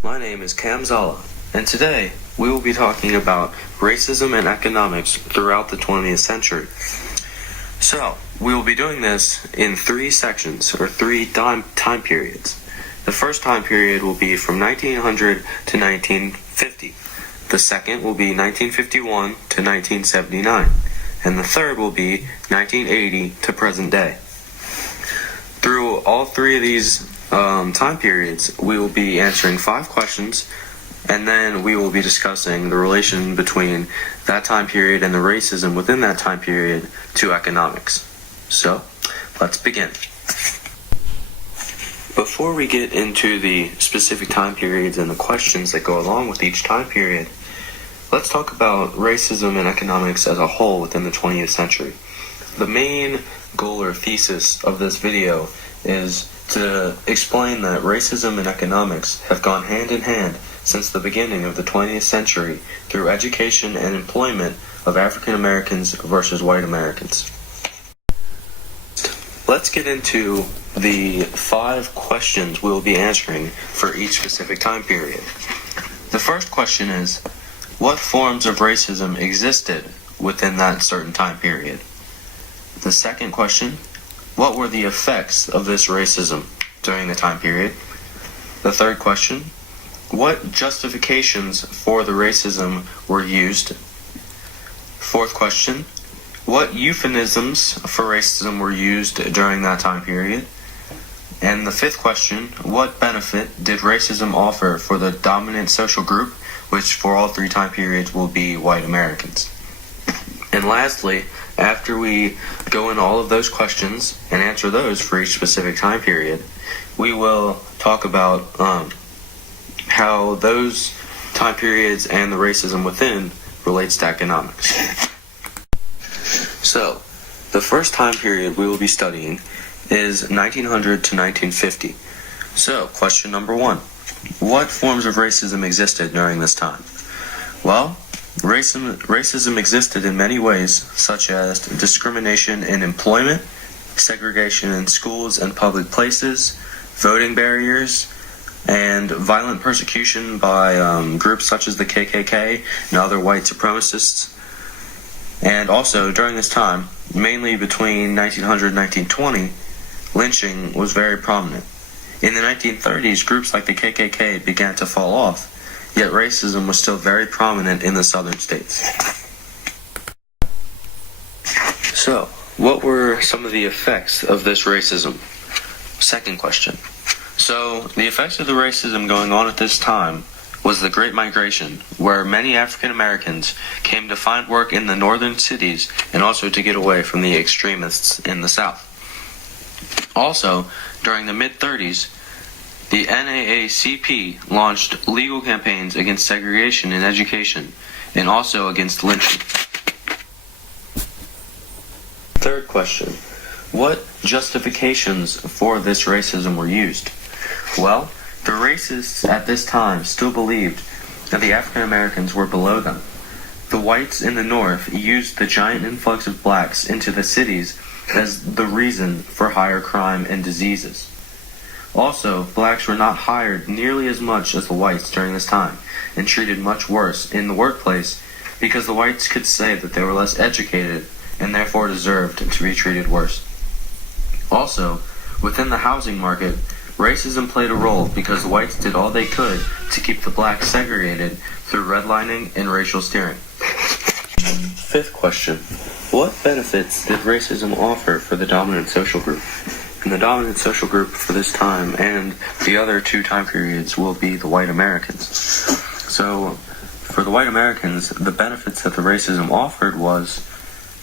My name is Cam Zala, and today we will be talking about racism and economics throughout the 20th century. So, we will be doing this in three sections, or three time periods. The first time period will be from 1900 to 1950. The second will be 1951 to 1979. And the third will be 1980 to present day. Through all three of these time periods, we will be answering 5 questions, and then we will be discussing the relation between that time period and the racism within that time period to economics. So, let's begin. Before we get into the specific time periods and the questions that go along with each time period, let's talk about racism and economics as a whole within the 20th century. The main goal or thesis of this video is to explain that racism and economics have gone hand in hand since the beginning of the 20th century through education and employment of African Americans versus white Americans. Let's get into the 5 questions we'll be answering for each specific time period. The first question is, what forms of racism existed within that certain time period? The second question, what were the effects of this racism during the time period? The third question, what justifications for the racism were used? Fourth question, what euphemisms for racism were used during that time period? And the fifth question, what benefit did racism offer for the dominant social group, which for all 3 time periods will be white Americans? And lastly, after we go in all of those questions and answer those for each specific time period, we will talk about how those time periods and the racism within relates to economics. So, the first time period we will be studying is 1900 to 1950. So, question number 1. What forms of racism existed during this time? Well, racism existed in many ways, such as discrimination in employment, segregation in schools and public places, voting barriers, and violent persecution by groups such as the KKK and other white supremacists. And also, during this time, mainly between 1900 and 1920, lynching was very prominent. In the 1930s, groups like the KKK began to fall off, yet racism was still very prominent in the southern states. So, what were some of the effects of this racism? Second question. So, the effects of the racism going on at this time was the Great Migration, where many African Americans came to find work in the northern cities and also to get away from the extremists in the South. Also, during the mid-30s, the NAACP launched legal campaigns against segregation in education and also against lynching. Third question, what justifications for this racism were used? Well, the racists at this time still believed that the African Americans were below them. The whites in the North used the giant influx of blacks into the cities as the reason for higher crime and diseases. Also, blacks were not hired nearly as much as the whites during this time and treated much worse in the workplace because the whites could say that they were less educated and therefore deserved to be treated worse. Also, within the housing market, racism played a role because the whites did all they could to keep the blacks segregated through redlining and racial steering. Fifth question. What benefits did racism offer for the dominant social group? And the dominant social group for this time and the other 2 time periods will be the white Americans. So, for the white Americans, the benefits that the racism offered was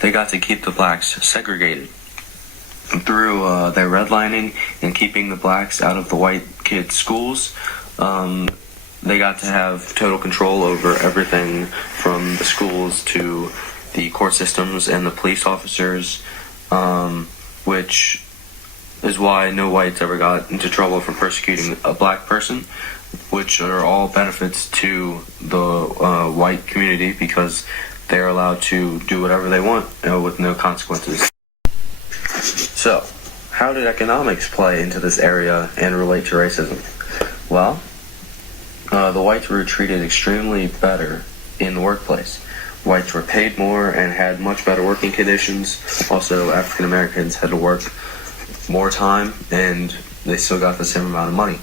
they got to keep the blacks segregated through their redlining and keeping the blacks out of the white kids' schools. They got to have total control over everything from the schools to the court systems and the police officers, which is why no whites ever got into trouble for persecuting a black person, which are all benefits to the white community because they're allowed to do whatever they want with no consequences. So, how did economics play into this area and relate to racism? Well, the whites were treated extremely better in the workplace. Whites were paid more and had much better working conditions. Also, African Americans had to work more time, and they still got the same amount of money.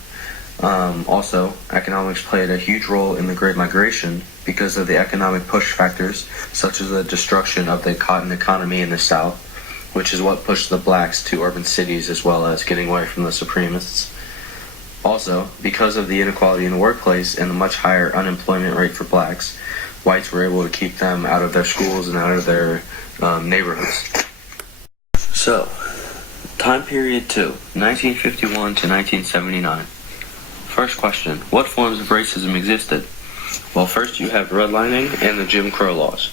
Also, economics played a huge role in the Great Migration because of the economic push factors, such as the destruction of the cotton economy in the South, which is what pushed the blacks to urban cities as well as getting away from the supremacists. Also, because of the inequality in the workplace and the much higher unemployment rate for blacks, whites were able to keep them out of their schools and out of their neighborhoods. So, time period 2, 1951 to 1979. First question, what forms of racism existed? Well, first you have redlining and the Jim Crow laws.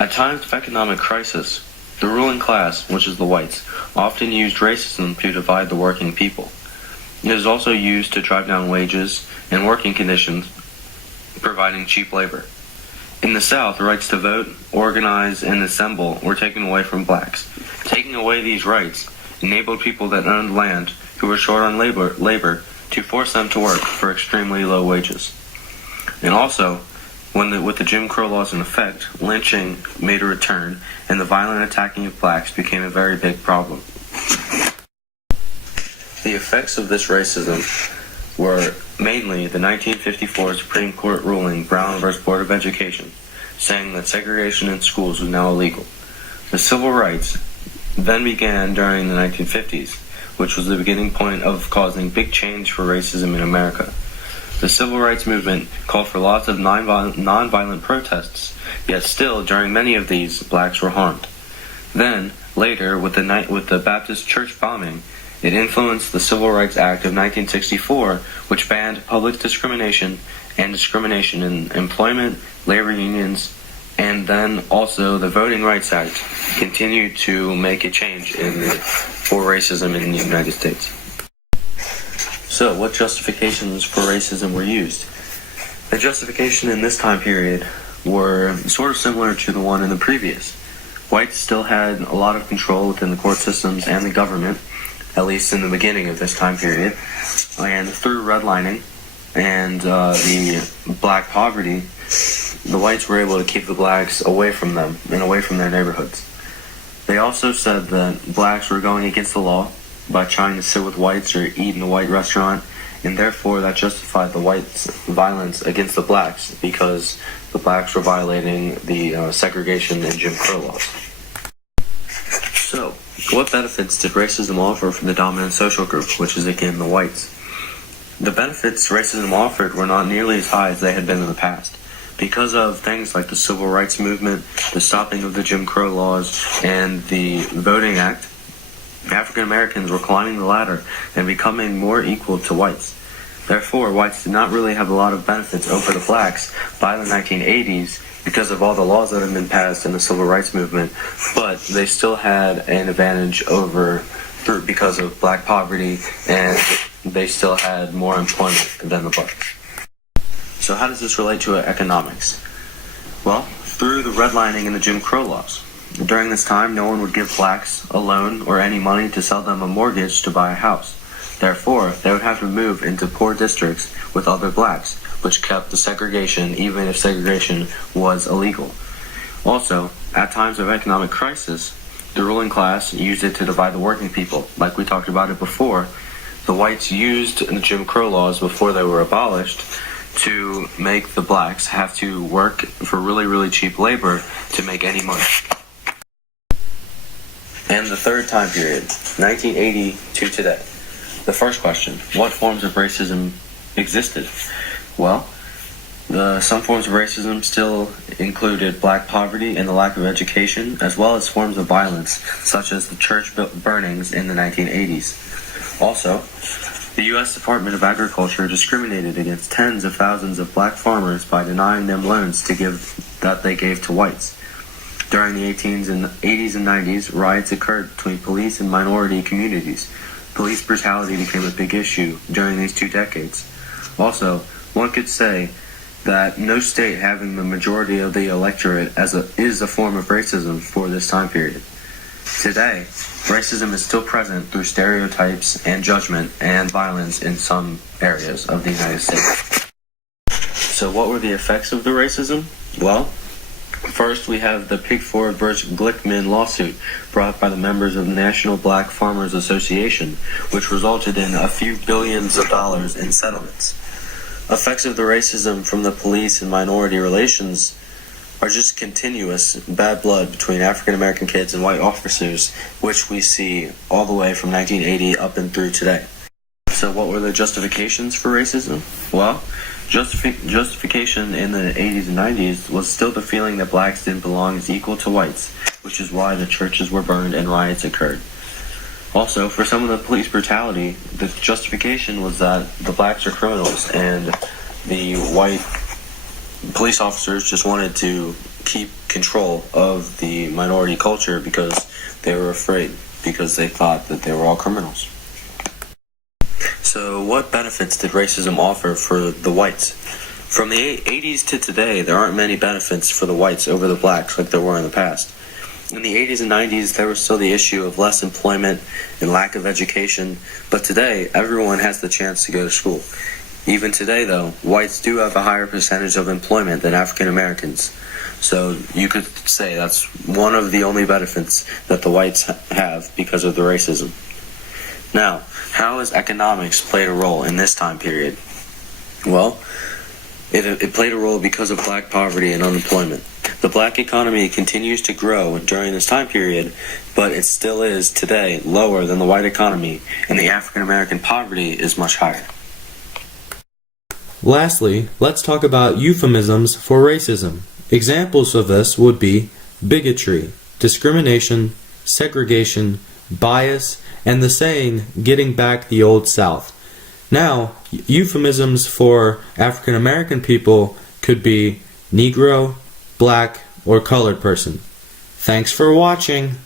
At times of economic crisis, the ruling class, which is the whites, often used racism to divide the working people. It is also used to drive down wages and working conditions, providing cheap labor. In the South, the rights to vote, organize, and assemble were taken away from blacks. Taking away these rights enabled people that owned land who were short on labor to force them to work for extremely low wages. And also, with the Jim Crow laws in effect, lynching made a return, and the violent attacking of blacks became a very big problem. The effects of this racism were mainly the 1954 Supreme Court ruling Brown v. Board of Education, saying that segregation in schools was now illegal. The civil rights then began during the 1950s, which was the beginning point of causing big change for racism in America. The civil rights movement called for lots of non-violent protests, yet still, during many of these, blacks were harmed. Then, later, with the Baptist church bombing, it influenced the Civil Rights Act of 1964, which banned public discrimination and discrimination in employment, labor unions, and then also the Voting Rights Act continued to make a change for racism in the United States. So, what justifications for racism were used? The justification in this time period were sort of similar to the one in the previous. Whites still had a lot of control within the court systems and the government, at least in the beginning of this time period, and through redlining and the black poverty, the whites were able to keep the blacks away from them and away from their neighborhoods. They also said that blacks were going against the law by trying to sit with whites or eat in a white restaurant, and therefore that justified the whites' violence against the blacks because the blacks were violating the segregation and Jim Crow laws. So, what benefits did racism offer for the dominant social group, which is again the whites? The benefits racism offered were not nearly as high as they had been in the past. Because of things like the Civil Rights Movement, the stopping of the Jim Crow laws, and the Voting Act, African Americans were climbing the ladder and becoming more equal to whites. Therefore, whites did not really have a lot of benefits over the blacks by the 1980s because of all the laws that had been passed in the Civil Rights Movement, but they still had an advantage because of black poverty, and they still had more employment than the blacks. So how does this relate to economics? Well, through the redlining and the Jim Crow laws. During this time, no one would give blacks a loan or any money to sell them a mortgage to buy a house. Therefore, they would have to move into poor districts with other blacks, which kept the segregation even if segregation was illegal. Also, at times of economic crisis, the ruling class used it to divide the working people. Like we talked about it before, the whites used the Jim Crow laws before they were abolished to make the blacks have to work for really, really cheap labor to make any money. And the third time period, 1980 to today. The first question, what forms of racism existed? Well, some forms of racism still included black poverty and the lack of education, as well as forms of violence, such as the church burnings in the 1980s. Also, the U.S. Department of Agriculture discriminated against tens of thousands of black farmers by denying them loans that they gave to whites. During the 80s and 90s, riots occurred between police and minority communities. Police brutality became a big issue during these 2 decades. Also, one could say that no state having the majority of the electorate is a form of racism for this time period. Today, racism is still present through stereotypes and judgment and violence in some areas of the United States. So what were the effects of the racism? Well, first we have the Pickford vs. Glickman lawsuit brought by the members of the National Black Farmers Association, which resulted in a few billions of dollars in settlements. Effects of the racism from the police and minority relations are just continuous bad blood between African American kids and white officers, which we see all the way from 1980 up and through today. So what were the justifications for racism? Well, justification in the 80s and 90s was still the feeling that blacks didn't belong as equal to whites, which is why the churches were burned and riots occurred. Also, for some of the police brutality, the justification was that the blacks are criminals and the white police officers just wanted to keep control of the minority culture because they were afraid, because they thought that they were all criminals. So what benefits did racism offer for the whites? From the 80s to today, there aren't many benefits for the whites over the blacks like there were in the past. In the 80s and 90s, there was still the issue of less employment and lack of education, but today, everyone has the chance to go to school. Even today, though, whites do have a higher percentage of employment than African Americans. So you could say that's one of the only benefits that the whites have because of the racism. Now, how has economics played a role in this time period? Well, it played a role because of black poverty and unemployment. The black economy continues to grow during this time period, but it still is today lower than the white economy, and the African American poverty is much higher. Lastly, let's talk about euphemisms for racism. Examples of this would be bigotry, discrimination, segregation, bias, and the saying, getting back the old South. Now, euphemisms for African American people could be Negro, Black, or colored person. Thanks for watching.